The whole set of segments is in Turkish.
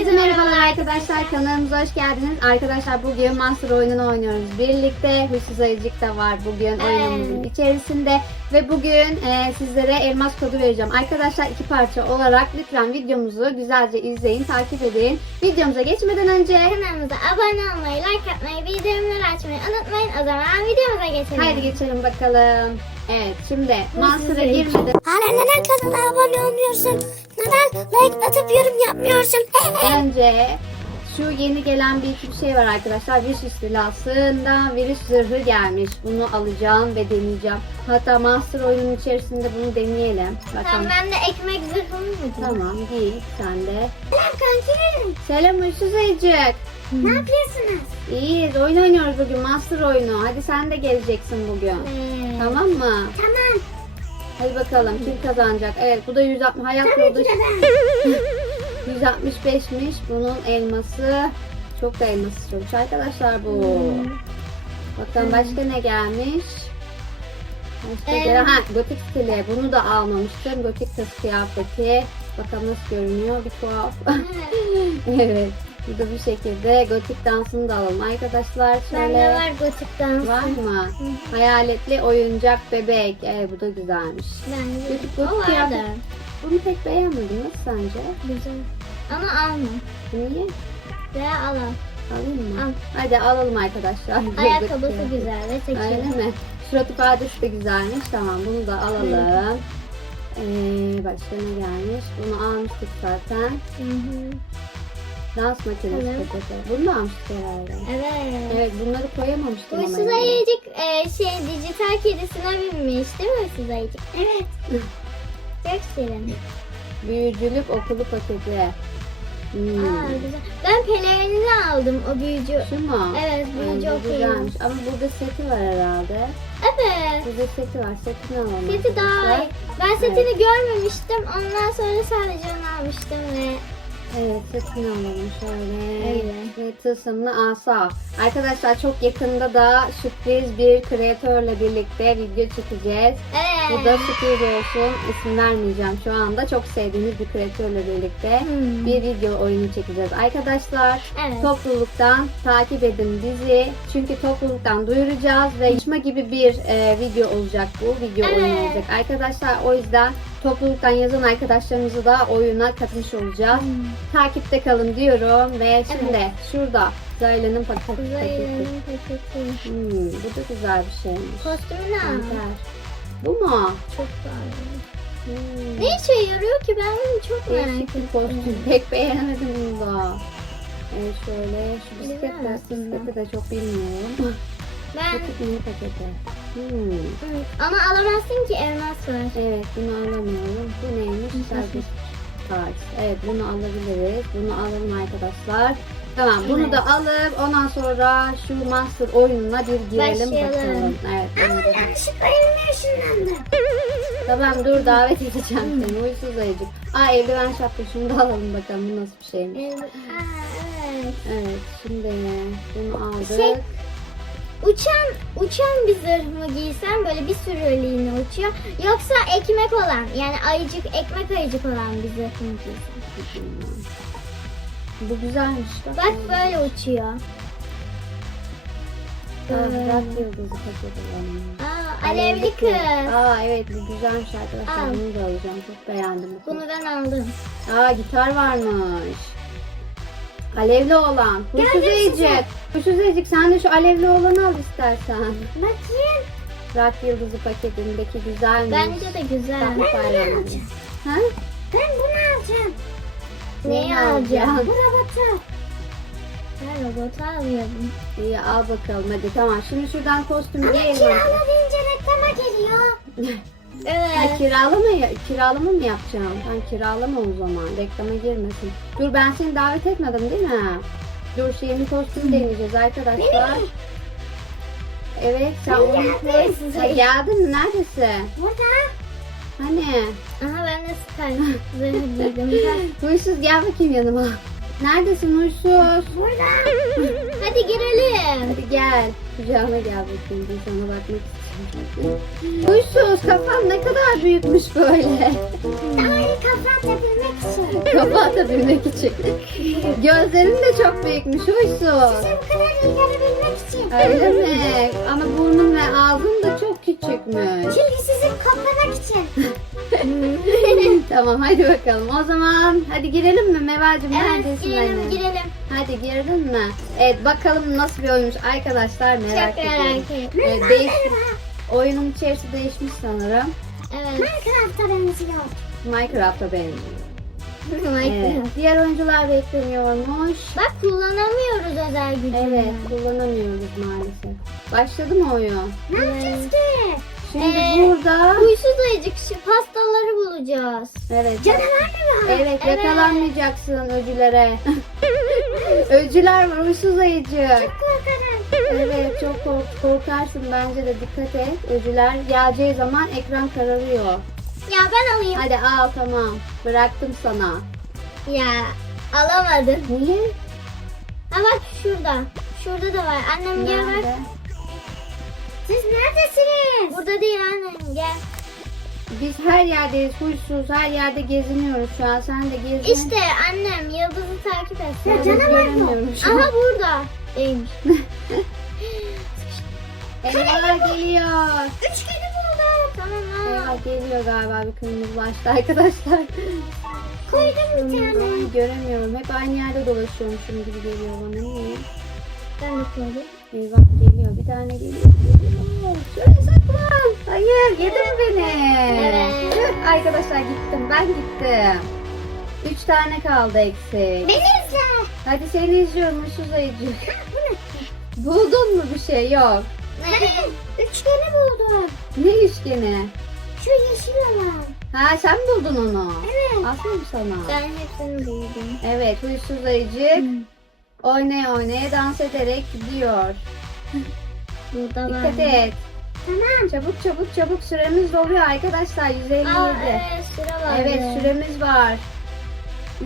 Herkese merhabalar arkadaşlar. Kanalımıza hoş geldiniz. Arkadaşlar bugün Monster oyununu oynuyoruz. Birlikte Huysuz Ayıcık da var bugün oyunumuzun içerisinde. Ve bugün e, sizlere elmas kodu vereceğim. Arkadaşlar iki parça olarak lütfen videomuzu güzelce izleyin, takip edin. Videomuza geçmeden önce Kanalımıza abone olmayı, like atmayı, bildirimleri açmayı unutmayın. O zaman videomuza geçelim. haydi geçelim bakalım. Evet şimdi Monster'a Ayıcık. girmeden Hala neden kanala abone olmuyorsun? Neden like atıp yorum yapmıyorsun? önce şu yeni gelen bir iki bir şey var arkadaşlar. Virüs istilasında virüs zırhı gelmiş. Bunu alacağım ve deneyeceğim. Hatta Master oyunun içerisinde bunu deneyelim. tamam Bakalım. ben de ekmek zırhımı mı? Tamam giy sen de. Selam kankilerim. Selam Huysuz Ayıcık. Ne yapıyorsunuz? İyiyiz oyun oynuyoruz bugün Master oyunu. Hadi sen de geleceksin bugün. Ee, Tamam mı? Tamam. Hadi bakalım kim kazanacak? Evet bu da 160 hayat yoldaşı. ki de ben. 165'miş. Bunun elması çok da elması çok arkadaşlar bu. Hmm. Bakalım başka ne gelmiş? Başka Ee, gelen- ha gotik stili. Bunu da almamıştım. Gotik kız kıyafeti. Bakalım nasıl görünüyor. Bir tuhaf. evet. Bu da bir şekilde gotik dansını da alalım arkadaşlar. Bende Şöyle var gotik dans. var mı? Hı. Hayaletli oyuncak bebek. Evet bu da güzelmiş. Bende Gotik o gotik vardı. kıyafet. Bunu pek beğenmedim. Nasıl sence? Güzel. Ama alma. Niye? Veya al al. Alayım mı? Al. Hadi alalım arkadaşlar. Ayakkabısı güzel ve seçiyor. Öyle mi? Surat ifadesi de güzelmiş. Tamam bunu da alalım. Ee, başka ne gelmiş? Bunu almıştık zaten. Hı hı. Dans makinesi Evet. paketi. Bunu da almıştık herhalde. Evet. Evet bunları koyamamıştım ama. Huysuz yani. ayıcık e, şey dijital kedisine binmiş değil mi huysuz ayıcık? Evet. Çok şirin. Büyücülük okulu paketi. Hmm. Aa, güzel. Ben pelerinini aldım o büyücü. Şu mu? Evet, büyücü okulu. güzelmiş. Ama burada seti var herhalde. Evet. Burada seti var. Setini alalım. Seti daha iyi. Ben setini görmemiştim. Ondan sonra sadece onu almıştım ve Evet setini alalım şöyle. Öyle. Ve tılsımlı asa. Arkadaşlar çok yakında da sürpriz bir kreatörle birlikte video çekeceğiz. evet. Bu da sürpriz olsun. İsim vermeyeceğim şu anda. Çok sevdiğimiz bir kreatörle birlikte Hmm. bir video oyunu çekeceğiz. Arkadaşlar Evet. topluluktan takip edin bizi. Çünkü topluluktan duyuracağız ve yarışma gibi bir e, video olacak bu. Video Evet. oyunu olacak. Arkadaşlar o yüzden topluluktan yazan arkadaşlarımızı da oyuna katmış olacağız. Hmm. Takipte kalın diyorum ve şimdi şurada Zayla'nın paketi. Uzaylı'nın paketi. Hmm, bu da güzel bir şeymiş. Kostümü ne al? Bu mu? Çok pahalı. Hmm. Ne işe yarıyor ki ben çok merak ettim. kostüm. Pek beğenemedim bunu da. Evet şöyle şu bisiklet bisikleti de çok bilmiyorum. Ben Küçük mini paketi. Hmm. Ama alamazsın ki elmas var. Evet bunu alamıyorum. Bu neymiş? Servis kart. Evet bunu alabiliriz. Bunu alalım arkadaşlar. Tamam bunu Evet. da alıp ondan sonra şu Monster oyununa bir girelim Başlayalım. bakalım. Evet. bunu da- yanlışlıkla evime ışınlandım. Tamam dur davet edeceğim seni. Huysuz ayıcık. Aa eldiven şapka şunu da alalım bakalım bu nasıl bir şeymiş. Aa, evet. Evet şimdi bunu aldık. Şey, Uçan uçan bir zırh mı giysem böyle bir süreliğine uçuyor. Yoksa ekmek olan yani ayıcık ekmek ayıcık olan bir zırh mı giysem? Bu güzelmiş. Bak böyle uçuyor. Aa, Böyle. Bırak yıldızı alalım. Aa, alevli kız. Aa evet bu güzelmiş arkadaşlar. Al. Bunu da alacağım. Çok beğendim. bu Bunu ben aldım. Aa gitar varmış. Alevli olan. Huysuz Geldim size. Ecik. Huysuz Ecik sen de şu alevli olanı al istersen. Bakayım. Rock yıldızı paketindeki güzelmiş. Bence de güzel. Tatlı paylaşım. Ha? Ben bunu alacağım. Neyi alacağım? Bu robotu. Ben robotu alıyorum. İyi al bakalım hadi tamam. Şimdi şuradan kostüm Ama giyelim. kirala deyince reklama geliyor. Ha, evet. kiralama, ya- kiralama mı yapacağım? Ben kiralama o zaman. Reklama girmesin. Dur ben seni davet etmedim değil mi? Dur şu yeni deneyeceğiz arkadaşlar. Evet sen Ben onu geldim size. Ha, geldin mi? Neredesin? Burada. Hani? Aha ben de Sky zırhı giydim. Huysuz gel bakayım yanıma. Neredesin huysuz? Burada. Hadi girelim. Hadi gel. Kucağıma gel bakayım. Ben sana bakmak Huysuz kafan ne kadar büyükmüş böyle. Ay kafa atabilmek için. Kafa atabilmek için. Gözlerin de çok büyükmüş huysuz. Bu kadar iyi görebilmek için. Öyle mi? Ama burnun ve ağzın da çok küçükmüş. Çünkü sizi koklamak için. tamam hadi bakalım. O zaman hadi girelim mi Mevacım? evet Neredesin girelim anne? girelim. Hadi girdin mi? Evet bakalım nasıl bir oyunmuş arkadaşlar merak Çok ediyorum. merak ettim. Evet, değiş... Oyunun içerisi değişmiş sanırım. Evet. Minecraft'a benziyor. Minecraft'a benziyor. Evet. Diğer oyuncular bekleniyormuş. Bak kullanamıyoruz özel gücünü. Evet kullanamıyoruz maalesef. Başladı mı oyun? Ne yapacağız ki? Şimdi Ee, burada Huysuz ayıcık pastaları bulacağız. evet Canavar mı var? evet yakalanmayacaksın öcülere. Öcüler var huysuz ayıcık. korkarım. Evet çok kork- korkarsın bence de dikkat et. Öcüler geleceği zaman ekran kararıyor. Ya ben alayım. Hadi al tamam. Bıraktım sana. Ya alamadın. Niye? Ha bak şurada. Şurada da var. Annem gel bak. Siz neredesiniz? Burada değil annem gel. Biz her yerdeyiz huysuz. Her yerde geziniyoruz şu an. Sen de gezin. İşte annem yıldızı takip et. Ya canavar mı? Aha burada. Değilmiş. Eyvah geliyor. Üçgeni buldum. Tamam ha. Eyvah geliyor galiba bir kırmızı başlı arkadaşlar. Koydum bir tane. Ay, göremiyorum. Hep aynı yerde dolaşıyormuşum gibi geliyor bana. Niye? Ben de koydum. Eyvah geliyor. Bir tane geliyor. geliyor. Şöyle saklan. Hayır yedi mi beni? Evet. Tüh, Arkadaşlar gittim. Ben gittim. Üç tane kaldı eksik. Beni izle. Hadi seni izliyorum Işıl Ayıcık. Buldun mu bir şey? Yok. Üçgeni buldum. Ne üçgeni? Şu yeşil olan. Ha sen buldun onu. Evet. Aferin sana. Ben hepsini buldum. Evet huysuz ayıcık oynaya oynaya dans ederek gidiyor. Burada var. Dikkat et. Tamam. Çabuk çabuk çabuk süremiz doluyor arkadaşlar 157. Aa, evet sıra var. Evet süremiz var.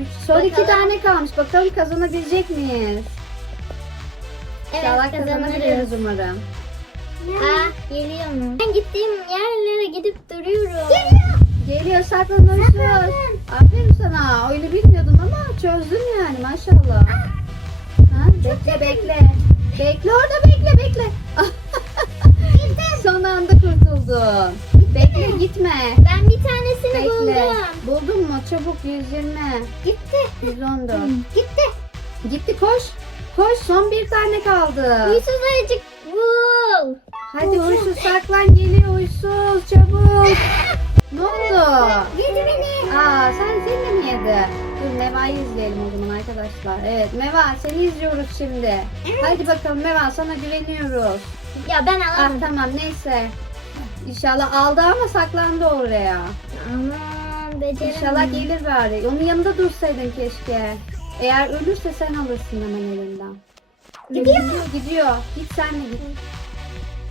Üç, son iki Bakalım. tane kalmış. Bakalım kazanabilecek miyiz? İnşallah kazanabiliriz umarım. Aa, geliyor mu? Ben gittiğim yerlere gidip duruyorum. Geliyor saklanıyorsun. Aferin sana. Oyunu bilmiyordun ama çözdün yani maşallah. Ha, bekle bekle. Bekle orada bekle kurtuldun. Bekle gitme. Ben bir tanesini Bekle. buldum. Buldun mu? Çabuk 120. Gitti. 114. Gitti. Gitti koş. Koş son bir tane kaldı. Huysuz ayıcık bul. Hadi huysuz saklan geliyor huysuz çabuk. Ne oldu? Yedi beni. Aa sen seni de mi yedi? Dur Meva'yı izleyelim o zaman arkadaşlar. Evet Meva seni izliyoruz şimdi. Hadi bakalım Meva sana güveniyoruz. Ya ben Ah alamadım. tamam neyse. İnşallah aldı ama saklandı oraya. Aman beceremedim. İnşallah gelir bari. Onun yanında dursaydın keşke. Eğer ölürse sen alırsın hemen elinden. Gidiyor. Gidiyor, gidiyor. Git sen de git.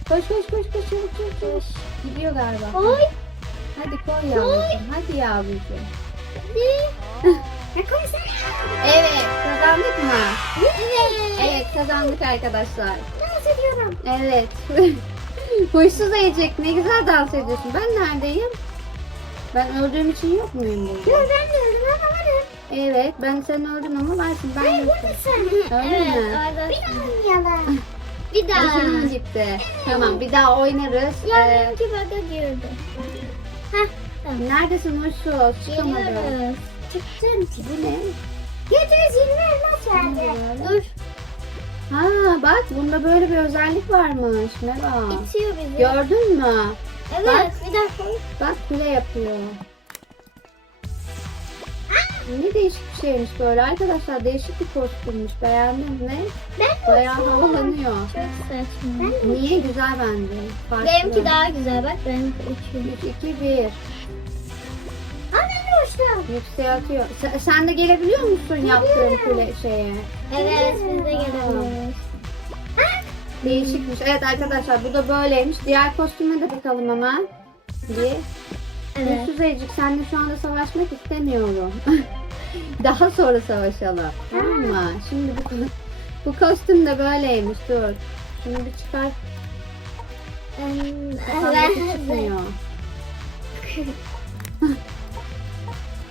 Koş koş koş koş çabuk çabuk çabuk. Gidiyor galiba. Oy. Hadi koy yavrucuğum. Hadi yavrucuğum. Evet kazandık mı? Evet. Evet kazandık arkadaşlar. Dans ediyorum. Evet. Huysuz ayıcık ne güzel dans ediyorsun. Ben neredeyim? Ben öldüğüm için yok muyum burada? Dur ben de öldüm ama varım. Evet ben sen öldün ama varsın. Ben yokum. Buradasın. Öyle evet, mi? Orada. Bir daha oynayalım. Bir daha. Hoşuna gitti. Tamam bir daha oynarız. Ya Ee, benimki baga girdi. Heh tamam. neredesin Huysuz? Çıkamadı. Geliyoruz. Çıktım. Bu ne? Bak bunda böyle bir özellik varmış. Ne var? İtiyor bizi. Gördün mü? evet Bak. bir dakika. Bak kule yapıyor. Ne değişik bir şeymiş böyle arkadaşlar değişik bir kostümmüş beğendiniz mi? Ben Bayağı havalanıyor. Çok saçma. Niye güzel bence. Farklı. Benimki daha güzel bak benimki uçuyor. 3, 2, 1. Aa ben de uçtum. Yükseltiyor. Sen, sen de gelebiliyor musun yaptığın kule şeye? Evet biz de gelebiliriz. Değişikmiş. Evet arkadaşlar bu da böyleymiş. Diğer kostüme de bakalım hemen. Bir. Evet. Huysuz Ayıcık senle şu anda savaşmak istemiyorum. Daha sonra savaşalım. Tamam mı? Şimdi bu, bu kostüm de böyleymiş. Dur. Şunu bir çıkar. Kafamdaki çıkmıyor.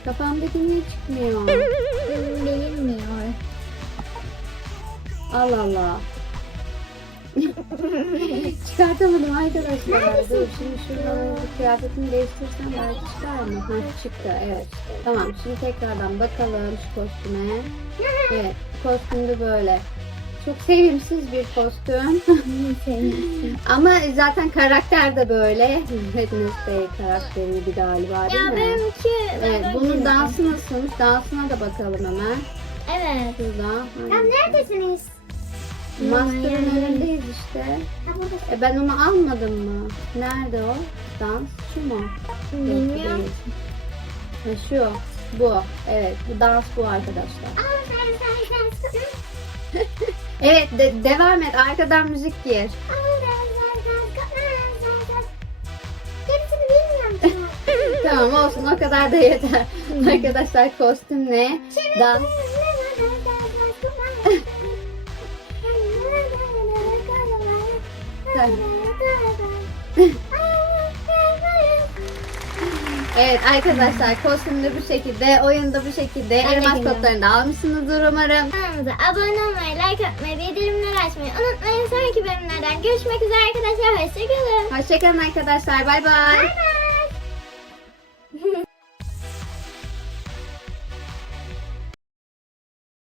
Kafamdaki niye çıkmıyor? Bilinmiyor. Allah Allah. Çıkartamadım arkadaşlar. Neredesin? Dur şimdi şuradan bir kıyafetimi değiştirsem belki çıkar mı? Hah çıktı evet. Tamam şimdi tekrardan bakalım şu kostüme. Evet kostümde böyle. Çok sevimsiz bir kostüm. Ama zaten karakter de böyle. Wednesday karakteri bir galiba değil ya mi? benimki... Evet ben bunun dansı nasılmış? Dansına da bakalım hemen. Evet. Şurada. Ya neredesiniz? Master'ın önündeyiz işte. E ben onu almadım mı? Nerede o? Dans şu mu? Bilmiyorum. Ha, şu. Bu. Evet. Bu dans bu arkadaşlar. Evet. de- devam et. Arkadan müzik gir. Tamam olsun. O kadar da yeter. arkadaşlar kostüm ne? Dans. Evet arkadaşlar kostümde bu şekilde, oyunda bu şekilde. Elmas kodlarını da almışsınızdır umarım. Kanalımıza abone olmayı, like atmayı, bildirimleri açmayı unutmayın. Sonraki bölümlerden görüşmek üzere arkadaşlar. Hoşçakalın. Hoşçakalın arkadaşlar. Bay bay. Bay bay.